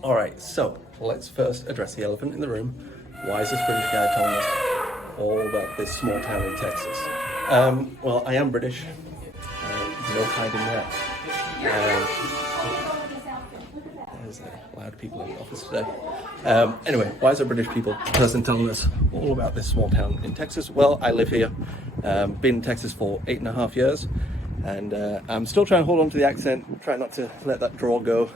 All right, so let's first address the elephant in the room. Why is this British guy telling us all about this small town in Texas? Well, I am British. No hiding that. There's loud people in the office today. Anyway, why is a British person telling us all about this small town in Texas? Well, I live here. Been in Texas for 8.5 years, and I'm still trying to hold on to the accent, try not to let that draw go,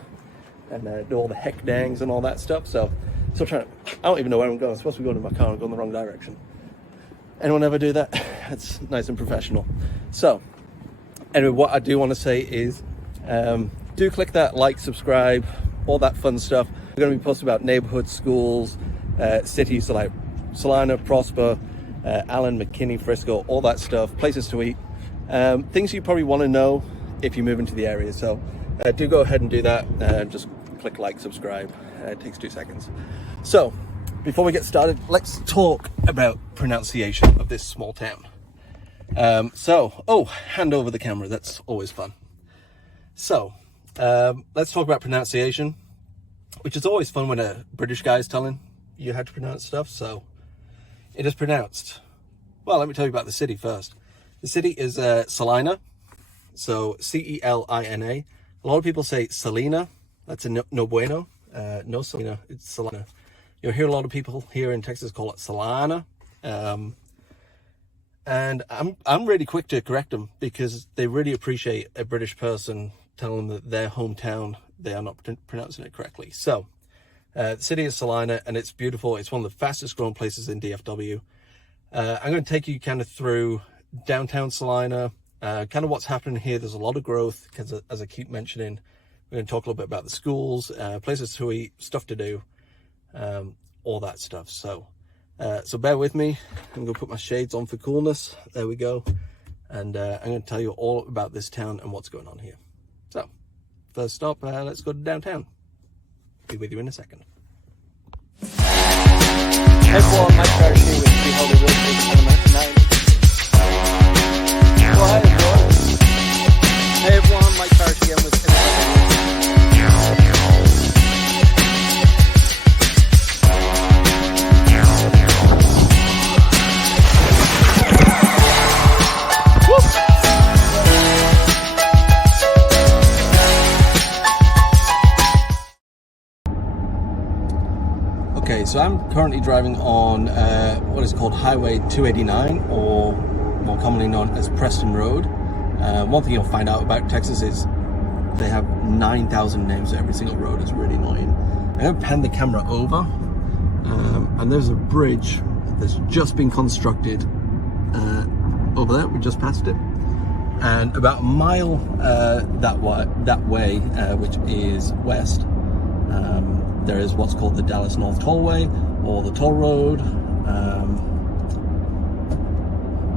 and do all the heck dangs and all that stuff. So, still trying to, I don't even know where I'm going. I'm supposed to be going to my car and going the wrong direction. Anyone ever do that? It's nice and professional. So, anyway, what I do want to say is, do click that like, subscribe, all that fun stuff. We're going to be posting about neighborhoods, schools, cities like Celina, Prosper, Allen, McKinney, Frisco, all that stuff, places to eat, things you probably want to know if you move into the area. So do go ahead and do that. Just click like, subscribe. It takes 2 seconds. So before we get started, let's talk about pronunciation of this small town. Hand over the camera. That's always fun. So let's talk about pronunciation, which is always fun when a British guy is telling you how to pronounce stuff. So it is pronounced, well, let me tell you about the city first. The city is Celina, so C-E-L-I-N-A. A lot of people say Celina. That's a no bueno. No Celina, it's Celina. You'll hear a lot of people here in Texas call it Celina. And I'm really quick to correct them because they really appreciate a British person telling them that their hometown, they are not pronouncing it correctly. So the city is Celina, and it's beautiful. It's one of the fastest growing places in DFW. I'm going to take you kind of through downtown Celina, kind of what's happening here. There's a lot of growth because, as I keep mentioning, we're going to talk a little bit about the schools, places to eat, stuff to do, all that stuff. So bear with me. I'm going to put my shades on for coolness. There we go. And I'm going to tell you all about this town and what's going on here. So first stop, let's go to downtown. Be with you in a second. Hey everyone, Mike Darcy with Freeholder Real Estate Development tonight. Go ahead, everyone. Hey everyone, Mike Darcy again with Okay, so I'm currently driving on what is called Highway 289, or more commonly known as Preston Road. One thing you'll find out about Texas is they have 9,000 names for every single road. It's really annoying. I'm going to pan the camera over, and there's a bridge that's just been constructed over there. We just passed it. And about a mile that way, which is west, there is what's called the Dallas North Tollway, or the toll road.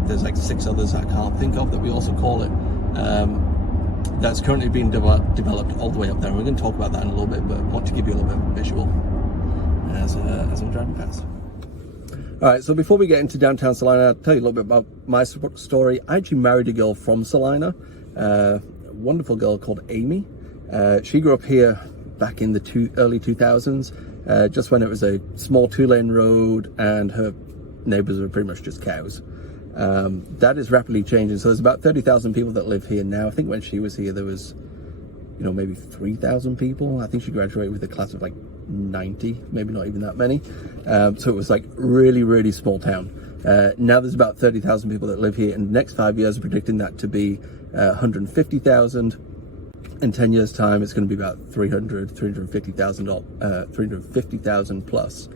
There's like 6 others I can't think of that we also call it. That's currently being developed all the way up there. And we're going to talk about that in a little bit, but I want to give you a little bit of a visual as I'm driving past. All right, so before we get into downtown Celina, I'll tell you a little bit about my story. I actually married a girl from Celina, a wonderful girl called Amy. She grew up here back in the early 2000s, just when it was a small 2-lane road and her neighbors were pretty much just cows. That is rapidly changing. So there's about 30,000 people that live here now. I think when she was here, there was, maybe 3,000 people. I think she graduated with a class of like 90, maybe not even that many. So it was like really, really small town. Now there's about 30,000 people that live here. In the next 5 years, we're predicting that to be 150,000. In 10 years time, it's going to be about 350,000 plus.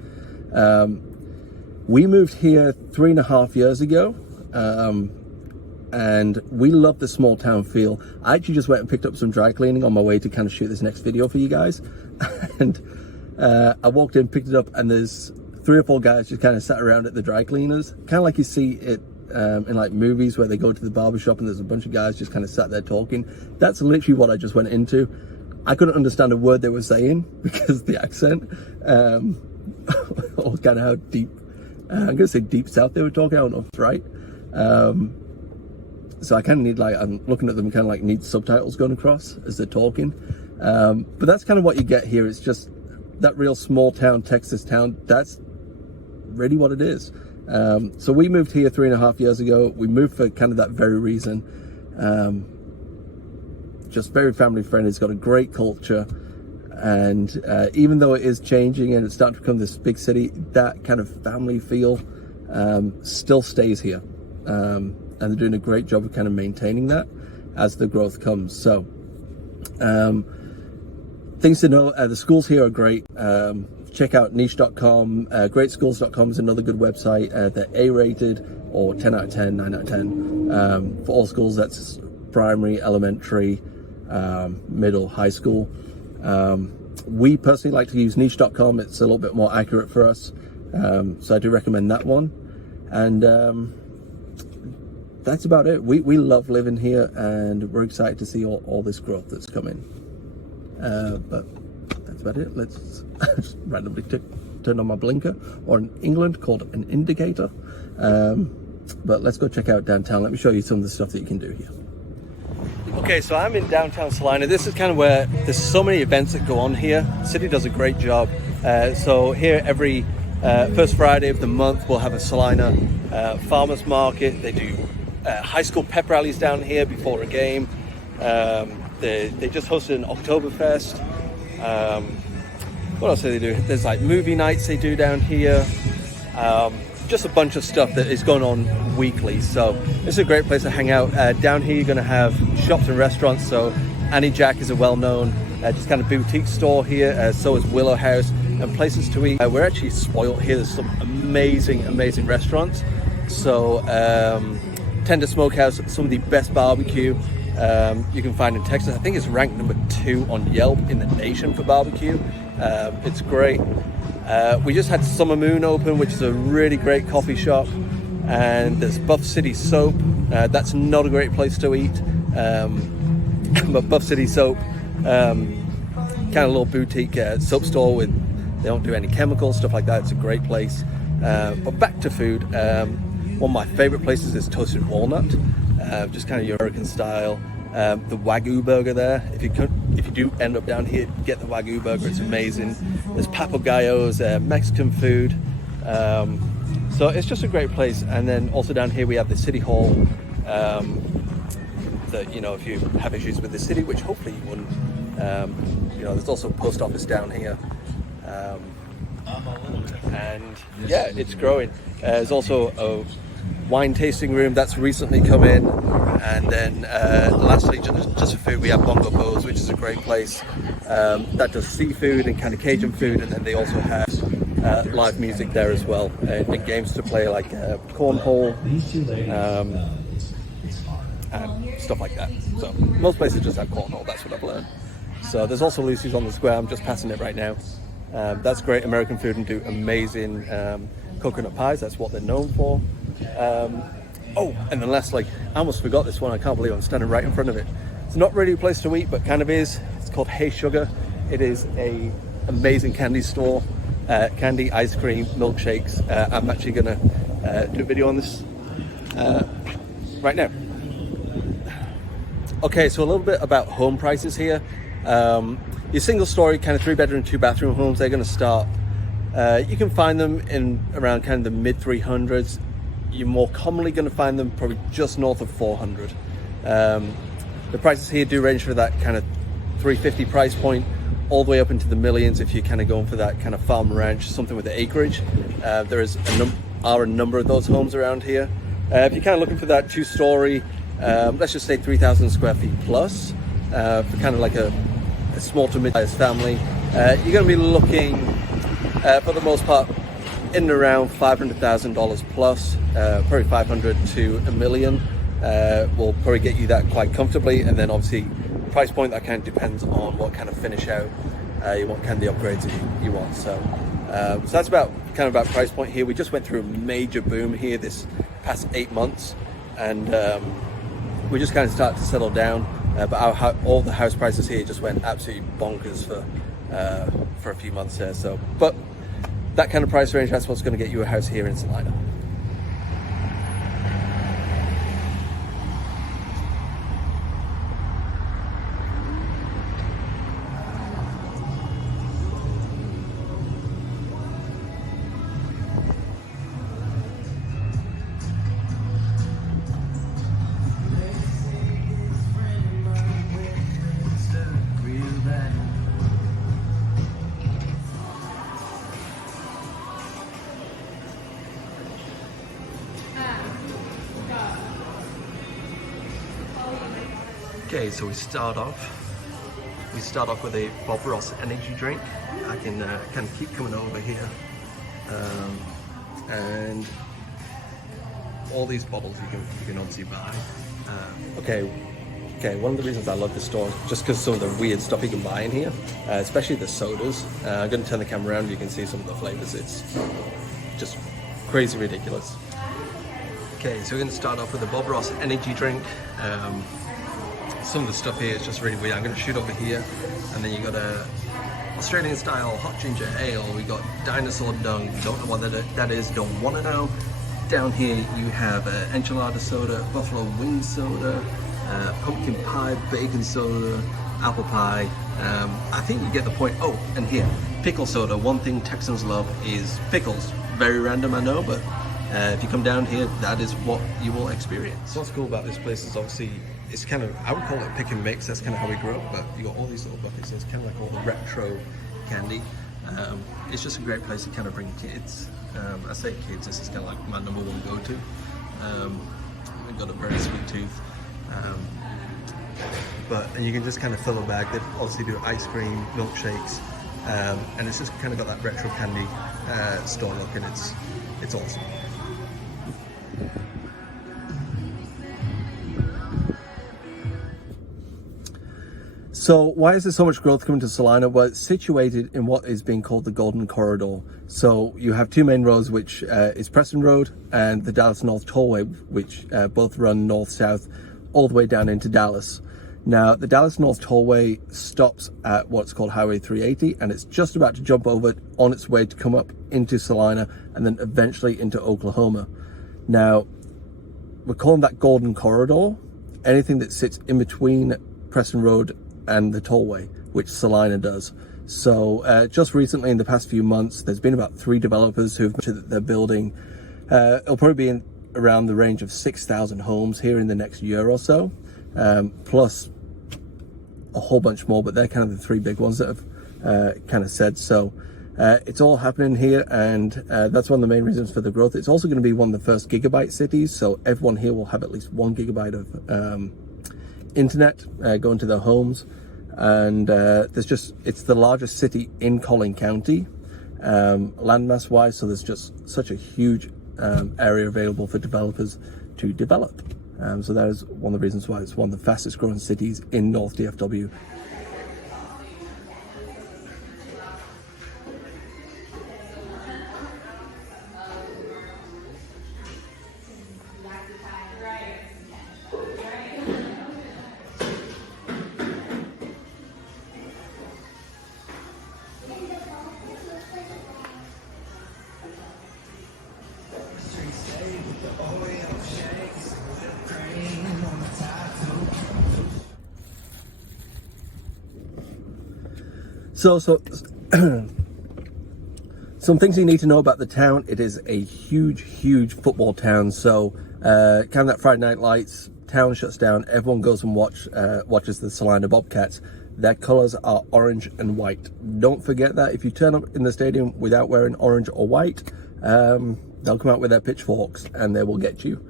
We moved here 3.5 years ago, and we love the small town feel. I actually just went and picked up some dry cleaning on my way to kind of shoot this next video for you guys. And I walked in, picked it up, and there's 3 or 4 guys just kind of sat around at the dry cleaners, kind of like you see it in like movies where they go to the barber shop and there's a bunch of guys just kind of sat there talking. That's literally what I just went into. I couldn't understand a word they were saying because the accent, or kind of how deep, I'm going to say deep south they were talking. I don't know if it's right. So I kind of need, I'm looking at them, kind of like need subtitles going across as they're talking. But that's kind of what you get here. It's just that real small town Texas town. That's really what it is. So we moved here 3.5 years ago. We moved for kind of that very reason. Just very family friendly. It's got a great culture, and even though it is changing and it's starting to become this big city, that kind of family feel still stays here, and they're doing a great job of kind of maintaining that as the growth comes. So things to know: the schools here are great. Check out niche.com. Greatschools.com is another good website. They're A-rated, or 10 out of 10, 9 out of 10 for all schools. That's primary, elementary, middle, high school. We personally like to use niche.com. It's a little bit more accurate for us, so I do recommend that one. And that's about it. We love living here, and we're excited to see all this growth that's coming. But that's about it. Let's just randomly turn on my blinker, or in England called an indicator. But let's go check out downtown. Let me show you some of the stuff that you can do here. Okay, so I'm in downtown Celina. This is kind of where there's so many events that go on here. The city does a great job. So here every first Friday of the month we'll have a Celina farmers market. They do high school pep rallies down here before a game. They just hosted an Oktoberfest. What else do they do? There's like movie nights they do down here. Just a bunch of stuff that is going on weekly. So it's a great place to hang out. Down here you're going to have shops and restaurants. So Annie Jack is a well-known just kind of boutique store here. So is Willow House, and places to eat. We're actually spoiled here. There's some amazing restaurants. So Tender Smokehouse, some of the best barbecue you can find in Texas. I think it's ranked number 2 on Yelp in the nation for barbecue. It's great. We just had Summer Moon open, which is a really great coffee shop. And there's Buff City Soap. That's not a great place to eat. But Buff City Soap, kind of little boutique soap store with, they don't do any chemicals, stuff like that. It's a great place. But back to food. One of my favorite places is Toasted Walnut. Just kind of your American style. The Wagyu burger there. If you do end up down here, get the Wagyu burger. It's amazing. There's Papagayos, Mexican food. So it's just a great place. And then also down here we have the City Hall. That, you know, if you have issues with the city, which hopefully you wouldn't. You know, there's also a post office down here. And yeah, it's growing. There's also a wine tasting room that's recently come in, and then lastly, just for food, we have Bongo Bo's, which is a great place that does seafood and kind of Cajun food, and then they also have live music there as well, and games to play like cornhole and stuff like that. So most places just have cornhole. That's what I've learned. So there's also Lucy's on the Square. I'm just passing it right now. That's great American food, and do amazing coconut pies. That's what they're known for. Oh, and then last, I almost forgot this one. I can't believe I'm standing right in front of it. It's not really a place to eat, but kind of is. It's called Hey Sugar. It is a amazing candy store. Candy, ice cream, milkshakes. I'm actually gonna do a video on this right now. Okay, so a little bit about home prices here. Your single story, kind of 3-bedroom, 2-bathroom homes, they're gonna start, you can find them in around kind of the mid 300s. You're more commonly going to find them probably just north of 400. The prices here do range for that kind of 350 price point all the way up into the millions if you're kind of going for that kind of farm ranch, something with the acreage. There is a number of those homes around here. If you're kind of looking for that 2-story, let's just say 3,000 square feet plus, for kind of like a small to mid-sized family, you're going to be looking, for the most part, in and around $500,000 plus, probably 500 to $1 million will probably get you that quite comfortably. And then obviously price point, that kind of depends on what kind of finish out you want, kind of the upgrades that you want. So that's about price point here. We just went through a major boom here this past 8 months, and we just kind of started to settle down. But all the house prices here just went absolutely bonkers for a few months here. So, but that kind of price range, that's what's going to get you a house here in Celina. Okay, so we start off with a Bob Ross energy drink. I can kind of keep coming over here, and all these bottles you can obviously buy. Okay, one of the reasons I love this store is just because some of the weird stuff you can buy in here, especially the sodas. I'm going to turn the camera around, you can see some of the flavors. It's just crazy ridiculous. Okay, so we're going to start off with a Bob Ross energy drink. Some of the stuff here is just really weird. I'm going to shoot over here, and then you got a Australian style hot ginger ale. We got dinosaur dung. Don't know what that is. Don't want to know. Down here you have enchilada soda, buffalo wing soda, pumpkin pie, bacon soda, apple pie. I think you get the point. Oh, and here, pickle soda. One thing Texans love is pickles. Very random, I know, but if you come down here, that is what you will experience. What's cool about this place is obviously, it's kind of, I would call it pick and mix. That's kind of how we grew up, but you got all these little buckets. It's kind of like all the retro candy. It's just a great place to kind of bring kids. I say kids, this is kind of like my number one go-to. We've got a very sweet tooth. And you can just kind of fill a bag. They obviously do ice cream, milkshakes, and it's just kind of got that retro candy store look, and it's awesome. So why is there so much growth coming to Celina? Well, it's situated in what is being called the Golden Corridor. So you have two main roads, which is Preston Road and the Dallas North Tollway, which both run north-south all the way down into Dallas. Now, the Dallas North Tollway stops at what's called Highway 380, and it's just about to jump over on its way to come up into Celina and then eventually into Oklahoma. Now, we're calling that Golden Corridor anything that sits in between Preston Road and the tollway, which Celina does. So just recently, in the past few months, there's been about 3 developers who've mentioned that they're building, it'll probably be in around the range of 6,000 homes here in the next year or so, plus a whole bunch more, but they're kind of the 3 big ones that have kind of said so. It's all happening here, and that's one of the main reasons for the growth. It's also going to be one of the first gigabyte cities, so everyone here will have at least 1 gigabyte of internet going to their homes. And it's the largest city in Collin County, landmass wise, so there's just such a huge area available for developers to develop. So that is one of the reasons why it's one of the fastest growing cities in North DFW. So some things you need to know about the town. It is a huge football town. So kind of that Friday night lights, town shuts down, everyone goes and watches the Celina Bobcats. Their colors are orange and white. Don't forget that. If you turn up in the stadium without wearing orange or white, they'll come out with their pitchforks and they will get you.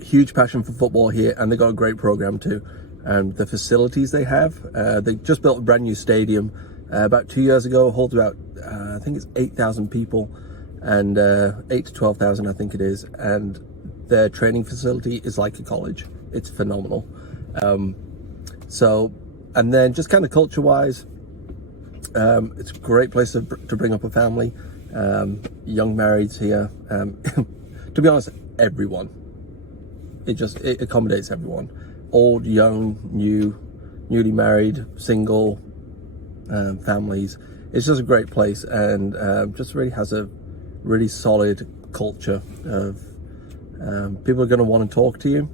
Huge passion for football here, and they got a great program too. And the facilities they have, they just built a brand new stadium about 2 years ago. Holds about I think it's 8,000 people, and 8 to 12,000 I think it is. And their training facility is like a college. It's phenomenal. And then just kind of culture wise, it's a great place to bring up a family. Young marrieds here. To be honest, everyone. It accommodates everyone. Old, young, new, newly married, single, families. It's just a great place, and just really has a really solid culture of people are going to want to talk to you.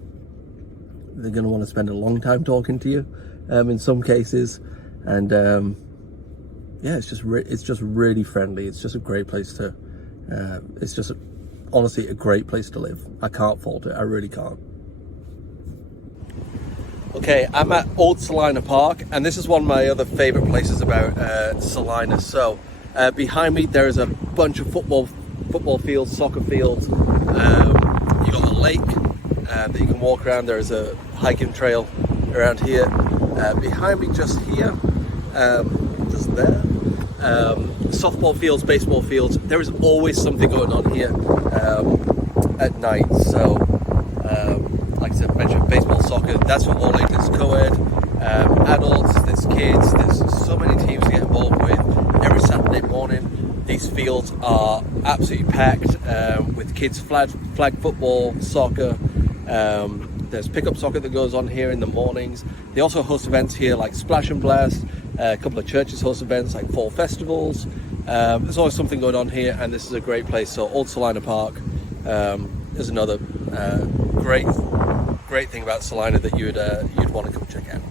They're going to want to spend a long time talking to you, in some cases, and yeah, it's just really friendly. It's just a great place to. It's just honestly a great place to live. I can't fault it. I really can't. Okay, I'm at Old Celina Park, and this is one of my other favorite places about Celina. So behind me there is a bunch of football fields, soccer fields. You got a lake, that you can walk around. There is a hiking trail around here. Behind me just here, just there, softball fields, baseball fields. There is always something going on here at night. So like I said, mentioned baseball, soccer, that's what all ages co-ed. Adults, there's kids, there's so many teams to get involved with. Every Saturday morning, these fields are absolutely packed with kids, flag football, soccer. There's pickup soccer that goes on here in the mornings. They also host events here like Splash and Blast. A couple of churches host events like fall festivals. There's always something going on here, and this is a great place. So Old Celina Park is another great thing about Celina that you'd want to come check out.